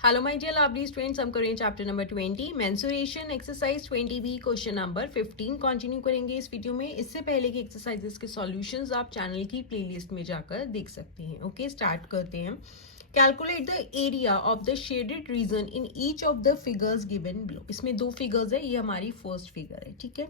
Hello my dear lovely students, हम करेंगे chapter number 20 mensuration exercise 20B question number 15 continue करेंगे इस video में। इससे पहले कि एक्सरसाइजेस के सॉल्यूशंस आप चैनल की प्लेलिस्ट में जाकर देख सकते हैं। ओके, स्टार्ट करते हैं। Calculate the area of the shaded region in each of the figures given below. इसमें दो फिगर्स है, ये हमारी फर्स्ट फिगर है। ठीक है,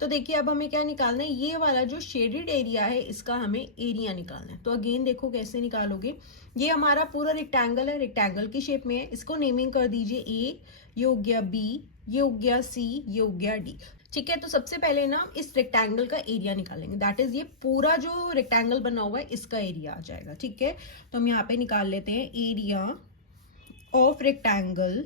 तो देखिए अब हमें क्या निकालना है, ये वाला जो शेडेड एरिया है इसका हमें एरिया निकालना है। तो अगेन देखो कैसे निकालोगे। ये हमारा पूरा रेक्टेंगल है, रेक्टेंगल की शेप में है, इसको नेमिंग कर दीजिए ए, ये हो गया बी, ये हो गया सी, ये हो गया डी। ठीक है, तो सबसे पहले ना इस रेक्टेंगल का एरिया निकालेंगे, दैट इज ये पूरा जो रेक्टेंगल बना हुआ है इसका एरिया आ जाएगा। ठीक है, तो हम यहाँ पे निकाल लेते हैं area of rectangle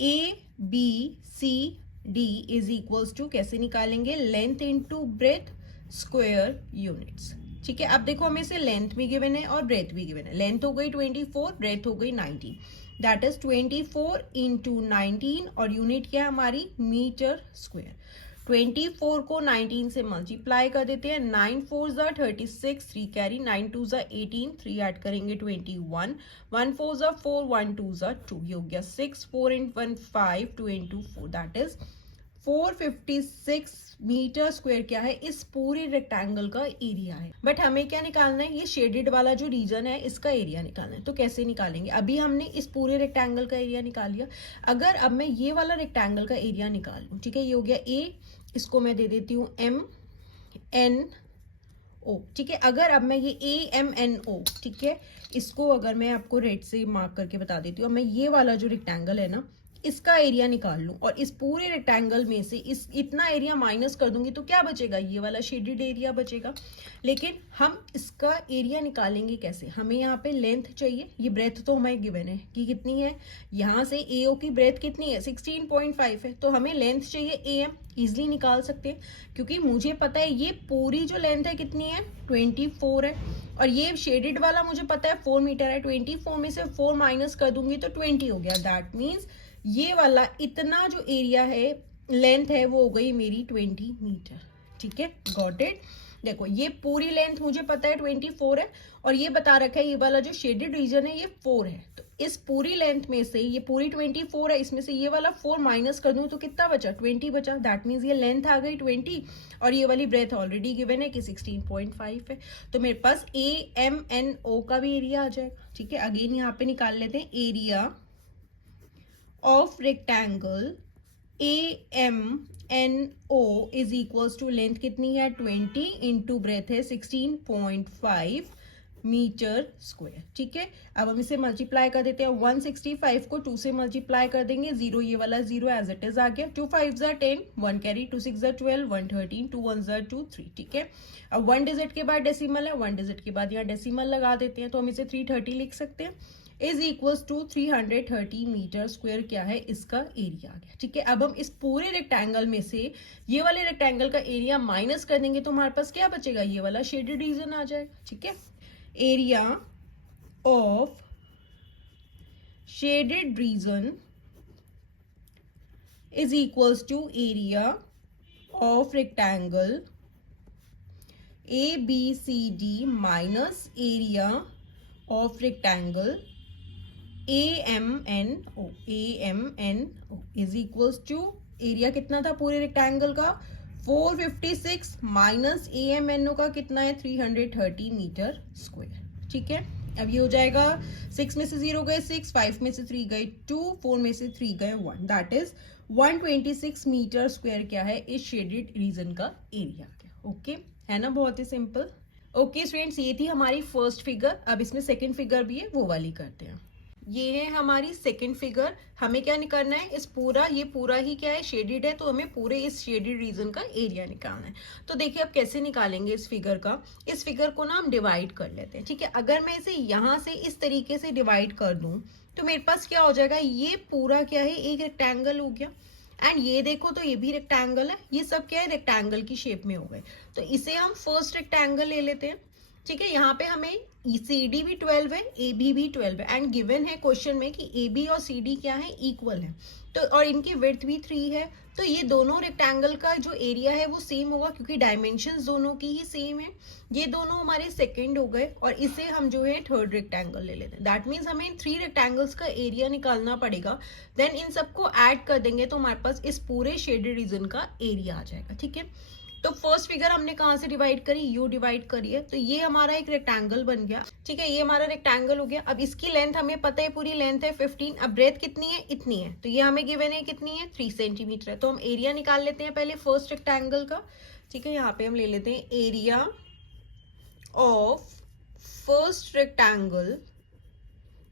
A B C D is equals to, कैसे निकालेंगे, length into breadth square units. ठीक है, अब देखो हमें से लेंथ भी गिवन है और ब्रेथ भी गिवन है। लेंथ हो गई 24, ब्रेथ हो गई 19, दैट इज 24 इंटू 19 और यूनिट क्या है हमारी, मीटर स्क्वायर। 24 को 19 से मल्टीप्लाई कर देते हैं, 9 4 ज़ा 36, 3 कैरी, 9 2 ज़ा 18, 3 ऐड करेंगे 21, 1 4 ज़ा 4, 1 2 ज़ा 2, ये हो गया 6, 4 in 1 5, 2 into 4, that is 456 metre square क्या है, इस पूरे रेक्टेंगल का एरिया है। बट हमें क्या निकालना है, ये शेडेड वाला जो रीजन है इसका एरिया निकालना है। तो कैसे निकालेंगे, अभी हमने इस पूरे रेक्टेंगल का एरिया निकाल लिया। अगर अब मैं ये वाला रेक्टेंगल का एरिया निकाल लूं, ठीक है, ये हो गया ए, इसको मैं दे देती हूँ एम एन ओ। ठीक है, अगर अब मैं ये ए एम एन ओ, ठीक है, इसको अगर मैं आपको रेड से मार्क करके बता देती हूँ, मैं ये वाला जो रेक्टेंगल है ना इसका एरिया निकाल लूं और इस पूरे रेक्टेंगल में से इस इतना एरिया माइनस कर दूंगी तो क्या बचेगा, ये वाला शेडेड एरिया बचेगा। लेकिन हम इसका एरिया निकालेंगे कैसे, हमें यहाँ पे लेंथ चाहिए, ये ब्रेथ तो हमें गिवन है कि कितनी है, यहाँ से एओ की ब्रेथ कितनी है 16.5 है, तो हमें लेंथ चाहिए एएम, इजिली निकाल सकते हैं क्योंकि मुझे पता है ये पूरी जो लेंथ है कितनी है 24 है और ये शेडेड वाला मुझे पता है 4 मीटर है। 24 में से 4 माइनस कर दूंगी तो 20 हो गया, दैट मीन्स ये वाला इतना जो एरिया है लेंथ है वो हो गई मेरी 20 मीटर। ठीक है, गॉट इट। देखो ये पूरी लेंथ मुझे पता है 24 है और ये बता रखा है ये वाला जो शेडेड रीजन है ये 4 है, तो इस पूरी लेंथ में से ये पूरी 24 है, इसमें से ये वाला 4 माइनस कर दूं तो कितना बचा, 20 बचा, दैट मीन्स ये लेंथ आ गई 20 और ये वाली ब्रेथ ऑलरेडी गिवन है कि 16.5 है, तो मेरे पास ए एम एन ओ का भी एरिया आ जाएगा। ठीक है, अगेन यहाँ पे निकाल लेते हैं area of rectangle A M N O is equals to, length कितनी है 20 इंटू ब्रेथ है 16.5 मीटर स्क्वायर। ठीक है, अब हम इसे मल्टीप्लाई कर देते हैं, 165 को 2 से मल्टीप्लाई कर देंगे, 0 ये वाला 0 एज इट इज आ गया, 2 5 ज़ा 10, 1 कैरी, 2 6 ज़ा 12, 1 13, 2 1 ज़ा 2 3। ठीक है, अब 1 डिजिट के बाद डेसिमल है, 1 डिजिट के बाद यहाँ डेसिमल लगा देते हैं तो हम इसे 330 लिख सकते हैं, is equals to 330 metre square क्या है, इसका एरिया आ गया। ठीक है, अब हम इस पूरे रेक्टेंगल में से ये वाले रेक्टेंगल का एरिया माइनस कर देंगे तो हमारे पास क्या बचेगा, ये वाला शेडेड रीजन आ जाएगा। ठीक है, area of shaded region is equals to area of rectangle A B C D minus area of rectangle A M N O is equals to, area कितना था पूरे रेक्टेंगल का 456 minus A M N O का कितना है 330 metre square. ठीक है, अब ये हो जाएगा 6 में से 0 गए 6, 5 में से 3 गए 2, 4 में से 3 गए 1, दैट इज 126 मीटर स्क्वायर क्या है, इस शेडेड रीजन का एरिया आ गया। ओके, है ना, बहुत ही सिंपल। ओके स्टूडेंट्स, ये थी हमारी फर्स्ट फिगर। अब इसमें सेकंड फिगर भी है, वो वाली करते हैं। ये है हमारी सेकंड फिगर। हमें क्या निकालना है, इस पूरा ये पूरा ही क्या है शेडेड है, तो हमें पूरे इस शेडेड रीजन का एरिया निकालना है। तो देखिए अब कैसे निकालेंगे इस फिगर का, इस फिगर को ना हम डिवाइड कर लेते हैं। ठीक है, अगर मैं इसे यहाँ से इस तरीके से डिवाइड कर दूं तो मेरे पास क्या हो जाएगा, ये पूरा क्या है एक रेक्टेंगल हो गया एंड ये देखो तो ये भी रेक्टेंगल है, ये सब क्या है रेक्टेंगल की शेप में हो गए। तो इसे हम फर्स्ट रेक्टेंगल ले लेते हैं ठीक है, यहाँ पे हमें सी डी भी 12 है, ए बी भी 12 है, एंड गिवन है क्वेश्चन में कि ए बी और सी डी क्या है, इक्वल है, तो और इनकी विड्थ भी 3 है, तो ये दोनों रेक्टेंगल का जो एरिया है वो सेम होगा क्योंकि डायमेंशंस दोनों की ही सेम है। ये दोनों हमारे सेकंड हो गए और इसे हम जो है थर्ड रेक्टेंगल ले लेते हैं। दैट मीन्स हमें इन 3 रेक्टेंगल्स का एरिया निकालना पड़ेगा, देन इन सबको ऐड कर देंगे तो हमारे पास इस पूरे शेडेड रीजन का एरिया आ जाएगा। ठीक है, तो फर्स्ट फिगर हमने कहाँ से डिवाइड करी, यू डिवाइड करी है, तो ये हमारा एक रेक्टेंगल बन गया। ठीक है, ये हमारा रेक्टेंगल हो गया। अब इसकी लेंथ हमें पता है, पूरी लेंथ है 15, अब ब्रेथ कितनी है, इतनी है, तो ये हमें गिवन है कितनी है, 3 सेंटीमीटर है। तो हम एरिया निकाल लेते हैं पहले फर्स्ट रेक्टेंगल का। ठीक है, यहाँ पे हम ले लेते हैं area of first rectangle.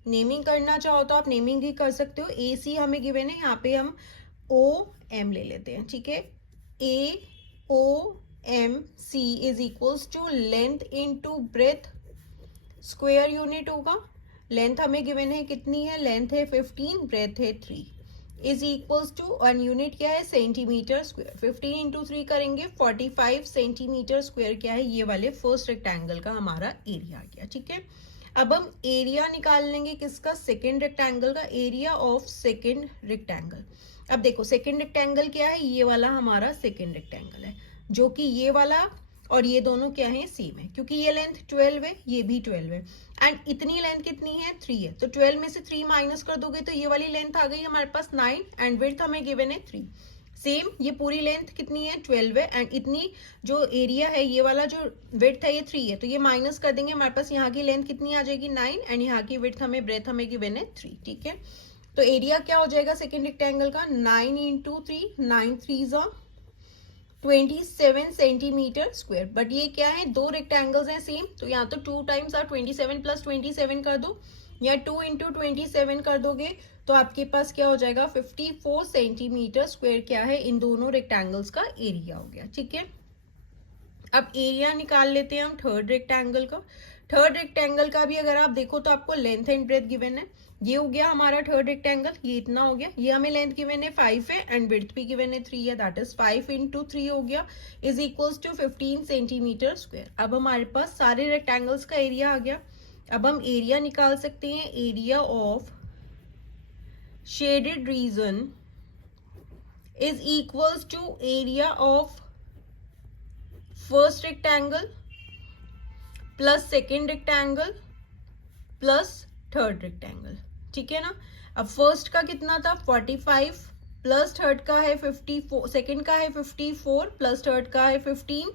Naming करना चाहो तो आप नेमिंग भी कर सकते हो। ए सी हमें गिवन है, यहाँ पे हम ओ एम ले लेते हैं। ठीक है, A O M C is equals to length into breadth, square unit होगा। लेंथ हमें गिवन है कितनी है, लेंथ है 15, ब्रेथ है 3, is equals to one unit क्या है, सेंटीमीटर स्क्वायर। 15 इंटू 3 करेंगे 45 सेंटीमीटर स्क्वायर क्या है, ये वाले फर्स्ट रेक्टेंगल का हमारा एरिया आ गया। ठीक है, अब हम एरिया निकाल लेंगे किसका, सेकेंड रेक्टेंगल का, एरिया ऑफ सेकेंड रेक्टेंगल। अब देखो सेकेंड रेक्टेंगल क्या है, ये वाला हमारा सेकेंड रेक्टेंगल है, जो कि ये वाला और ये दोनों क्या है, सेम है, क्योंकि ये लेंथ 12 है, ये भी 12 है, एंड इतनी लेंथ कितनी है, 3 है, तो 12 में से 3 माइनस कर दोगे तो ये वाली लेंथ आ गई हमारे पास 9, एंड विड्थ हमें गिवन है 3। सेम ये पूरी लेंथ कितनी है, 12 है, एंड इतनी जो एरिया है, ये वाला जो विड्थ है ये 3 है, तो ये माइनस कर देंगे, हमारे पास यहाँ की लेंथ कितनी आ जाएगी 9, एंड यहाँ की विड्थ हमें ब्रेथ हमें गिवन है 3। ठीक है, तो एरिया क्या हो जाएगा सेकेंड रेक्टेंगल का, 9 इंटू 3, 9 3 27 सेंटीमीटर स्क्वायर। बट ये क्या है, दो रेक्टेंगल्स हैं सेम, तो यहाँ तो 2 टाइम्स 27 प्लस 27 कर दो, या 2 इंटू 27 कर दोगे तो आपके पास क्या हो जाएगा, 54 सेंटीमीटर स्क्वायर क्या है, इन दोनों रेक्टेंगल्स का एरिया हो गया। ठीक है, अब एरिया निकाल लेते हैं हम थर्ड रेक्टेंगल का। थर्ड रेक्टेंगल का भी अगर आप देखो तो आपको लेंथ एंड ब्रेथ गिवन है, ये हो गया हमारा थर्ड रेक्टेंगल, ये इतना हो गया, ये हमें लेंथ गिवन है 5 है, एंड ब्रेथ भी गिवन है 3 है, दैट इज 5 इंटू 3 हो गया, is equals to 15 centimetre square. अब हमारे पास सारे रेक्टेंगल्स का एरिया आ गया। अब हम एरिया निकाल सकते हैं, area of shaded region is equals to area of first rectangle plus second rectangle plus third rectangle. ठीक है ना, अब फर्स्ट का कितना था 45 प्लस थर्ड का है 54, सेकेंड का है 54 प्लस थर्ड का है 15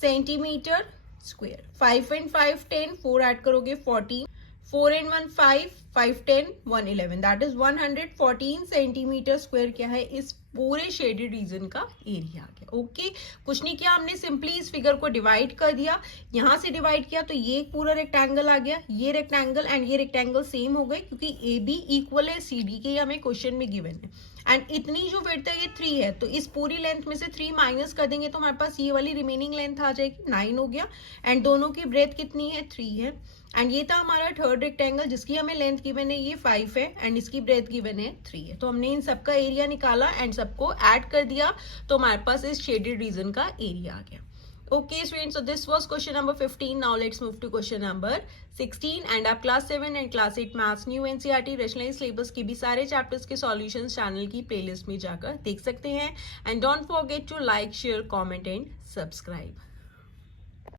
सेंटीमीटर स्क्वायर। 5 एंड 5 10, 4 ऐड करोगे 14, 4 and 1 5, 5 10 111, that is 114 centimetre square क्या है, इस पूरे शेडेड रीजन का एरिया आ गया। ओके, कुछ नहीं किया, हमने सिंपली इस फिगर को डिवाइड कर दिया, यहां से डिवाइड किया तो ये पूरा रेक्टेंगल आ गया, ये रेक्टेंगल एंड ये रेक्टेंगल सेम हो गए क्योंकि ए बी इक्वल है सी डी के, हमें क्वेश्चन में गिवन है, एंड इतनी जो विड्थ है ये 3 है, तो इस पूरी लेंथ में से 3 माइनस कर देंगे तो हमारे पास ये वाली रिमेनिंग लेंथ आ जाएगी, 9 हो गया, एंड दोनों की ब्रेथ कितनी है, 3 है, एंड ये था हमारा थर्ड रेक्टेंगल जिसकी हमें लेंथ गिवन है ये 5 है, एंड इसकी ब्रेथ गिवन है 3 है। तो हमने इन सबका एरिया निकाला एंड सबको ऐड कर दिया, तो हमारे पास इस शेडेड रीजन का एरिया आ गया। Okay students, so this was question number 15. Now let's move to question number 16, and आप class 7 and class 8 maths new NCERT rationalised syllabus के भी सारे चैप्टर्स के सॉल्यूशंस चैनल की प्लेलिस्ट में जाकर देख सकते हैं, and don't forget to like share comment and subscribe.